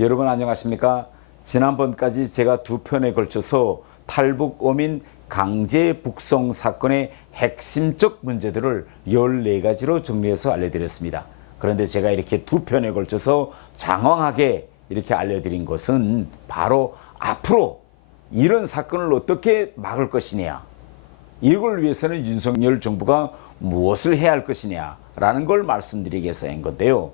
여러분 안녕하십니까? 지난번까지 제가 두 편에 걸쳐서 탈북 어민 강제 북송 사건의 핵심적 문제들을 14가지로 정리해서 알려드렸습니다. 그런데 제가 이렇게 두 편에 걸쳐서 장황하게 이렇게 알려드린 것은 바로 앞으로 이런 사건을 어떻게 막을 것이냐, 이걸 위해서는 윤석열 정부가 무엇을 해야 할 것이냐라는 걸 말씀드리기 위해서 한 건데요.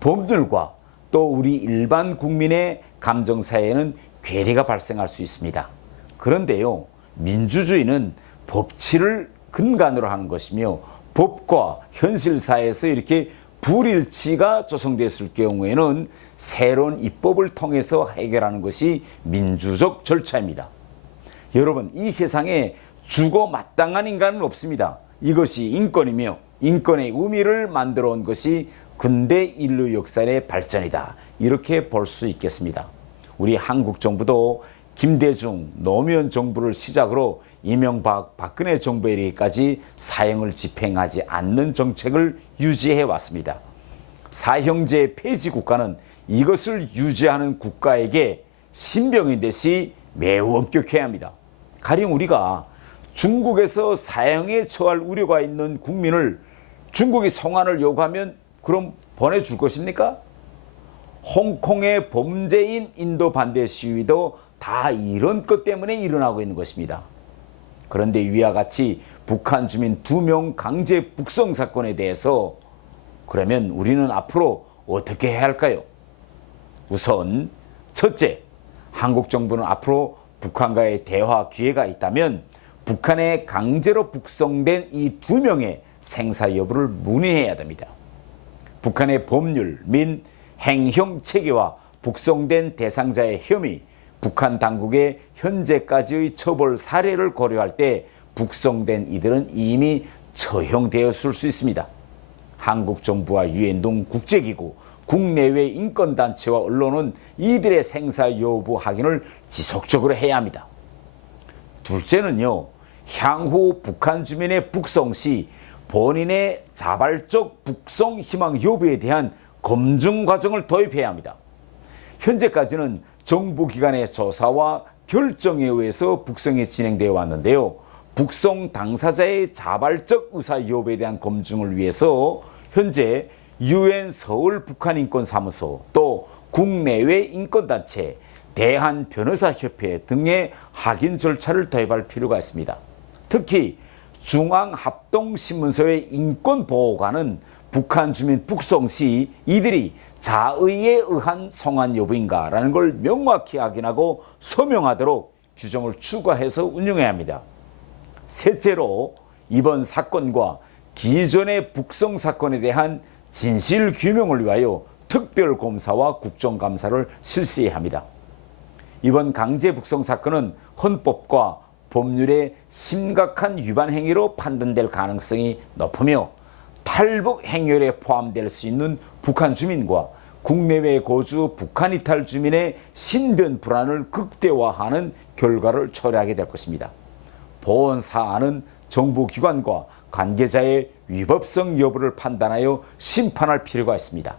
법률과 또 우리 일반 국민의 감정사에는 괴리가 발생할 수 있습니다. 그런데요, 민주주의는 법치를 근간으로 하는 것이며 법과 현실사에서 이렇게 불일치가 조성됐을 경우에는 새로운 입법을 통해서 해결하는 것이 민주적 절차입니다. 여러분, 이 세상에 주고 마땅한 인간은 없습니다. 이것이 인권이며 인권의 의미를 만들어 온 것이 근대 인류 역사의 발전이다, 이렇게 볼 수 있겠습니다. 우리 한국 정부도 김대중, 노무현 정부를 시작으로 이명박, 박근혜 정부에 이르기까지 사형을 집행하지 않는 정책을 유지해 왔습니다. 사형제 폐지 국가는 이것을 유지하는 국가에게 신병인 듯이 매우 엄격해야 합니다. 가령 우리가 중국에서 사형에 처할 우려가 있는 국민을 중국이 송환을 요구하면 그럼 보내줄 것입니까? 홍콩의 범죄인 인도 반대 시위도 다 이런 것 때문에 일어나고 있는 것입니다. 그런데 위와 같이 북한 주민 2명 강제 북송 사건에 대해서 그러면 우리는 앞으로 어떻게 해야 할까요? 우선 첫째, 한국 정부는 앞으로 북한과의 대화 기회가 있다면 북한에 강제로 북송된 이 2명의 생사 여부를 문의해야 됩니다. 북한의 법률 및 행형 체계와 북송된 대상자의 혐의, 북한 당국의 현재까지의 처벌 사례를 고려할 때 북송된 이들은 이미 처형되었을 수 있습니다. 한국 정부와 유엔 등 국제기구, 국내외 인권단체와 언론은 이들의 생사 여부 확인을 지속적으로 해야 합니다. 둘째는요, 향후 북한 주민의 북송 시 본인의 자발적 북송 희망 여부에 대한 검증 과정을 도입해야 합니다. 현재까지는 정부기관의 조사와 결정에 의해서 북송이 진행되어 왔는데요. 북송 당사자의 자발적 의사 여부에 대한 검증을 위해서 현재 유엔 서울 북한인권사무소, 또 국내외 인권단체, 대한변호사협회 등의 확인 절차를 도입할 필요가 있습니다. 특히 중앙합동신문소의 인권보호관은 북한 주민 북송 시 이들이 자의에 의한 송환 여부인가라는 걸 명확히 확인하고 소명하도록 규정을 추가해서 운영해야 합니다. 셋째로, 이번 사건과 기존의 북송 사건에 대한 진실 규명을 위하여 특별검사와 국정감사를 실시해야 합니다. 이번 강제 북송 사건은 헌법과 법률의 심각한 위반 행위로 판단될 가능성이 높으며 탈북 행렬에 포함될 수 있는 북한 주민과 국내외 거주 북한 이탈 주민의 신변 불안을 극대화하는 결과를 초래하게 될 것입니다. 본 사안은 정부기관과 관계자의 위법성 여부를 판단하여 심판할 필요가 있습니다.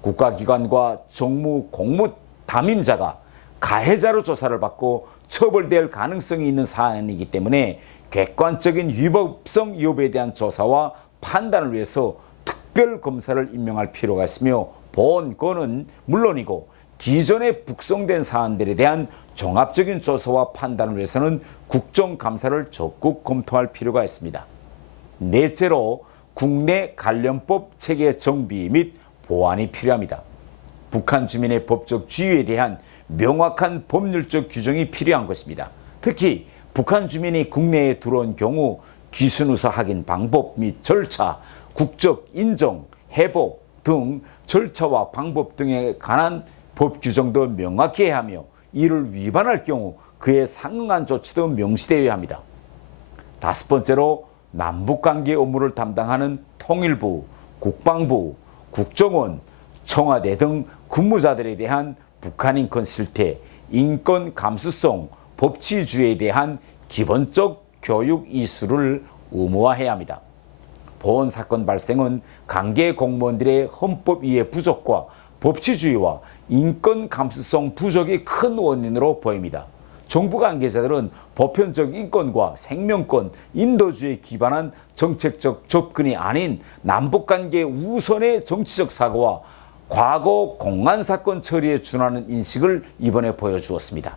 국가기관과 정무 공무 담임자가 가해자로 조사를 받고 처벌될 가능성이 있는 사안이기 때문에 객관적인 위법성 여부에 대한 조사와 판단을 위해서 특별검사를 임명할 필요가 있으며, 본 건은 물론이고 기존에 북송된 사안들에 대한 종합적인 조사와 판단을 위해서는 국정감사를 적극 검토할 필요가 있습니다. 넷째로, 국내 관련법 체계 정비 및 보완이 필요합니다. 북한 주민의 법적 지위에 대한 명확한 법률적 규정이 필요한 것입니다. 특히 북한 주민이 국내에 들어온 경우 귀순의사 확인 방법 및 절차, 국적 인정, 회복 등 절차와 방법 등에 관한 법 규정도 명확히 해야 하며, 이를 위반할 경우 그에 상응한 조치도 명시되어야 합니다. 다섯 번째로, 남북관계 업무를 담당하는 통일부, 국방부, 국정원, 청와대 등 근무자들에 대한 북한 인권 실태, 인권 감수성, 법치주의에 대한 기본적 교육 이수를 의무화해야 합니다. 본 사건 발생은 관계 공무원들의 헌법 이해 부족과 법치주의와 인권 감수성 부족이 큰 원인으로 보입니다. 정부 관계자들은 보편적 인권과 생명권, 인도주의에 기반한 정책적 접근이 아닌 남북관계 우선의 정치적 사고와 과거 공안사건 처리에 준하는 인식을 이번에 보여주었습니다.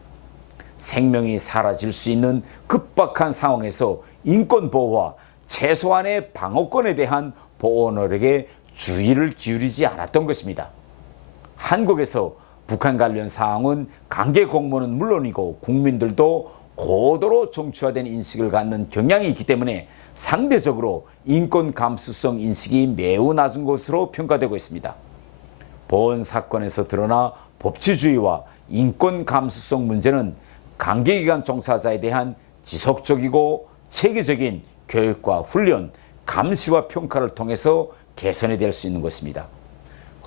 생명이 사라질 수 있는 급박한 상황에서 인권보호와 최소한의 방어권에 대한 보호 노력에 주의를 기울이지 않았던 것입니다. 한국에서 북한 관련 사항은 관계 공무원은 물론이고 국민들도 고도로 정치화된 인식을 갖는 경향이 있기 때문에 상대적으로 인권 감수성 인식이 매우 낮은 것으로 평가되고 있습니다. 본 사건에서 드러나 법치주의와 인권 감수성 문제는 관계기관 종사자에 대한 지속적이고 체계적인 교육과 훈련, 감시와 평가를 통해서 개선이 될 수 있는 것입니다.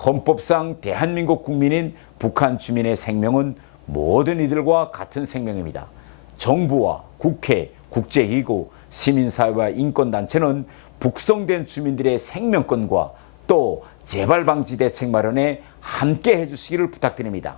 헌법상 대한민국 국민인 북한 주민의 생명은 모든 이들과 같은 생명입니다. 정부와 국회, 국제기구, 시민사회와 인권단체는 북송된 주민들의 생명권과 또 재발방지 대책 마련에 함께 해주시기를 부탁드립니다.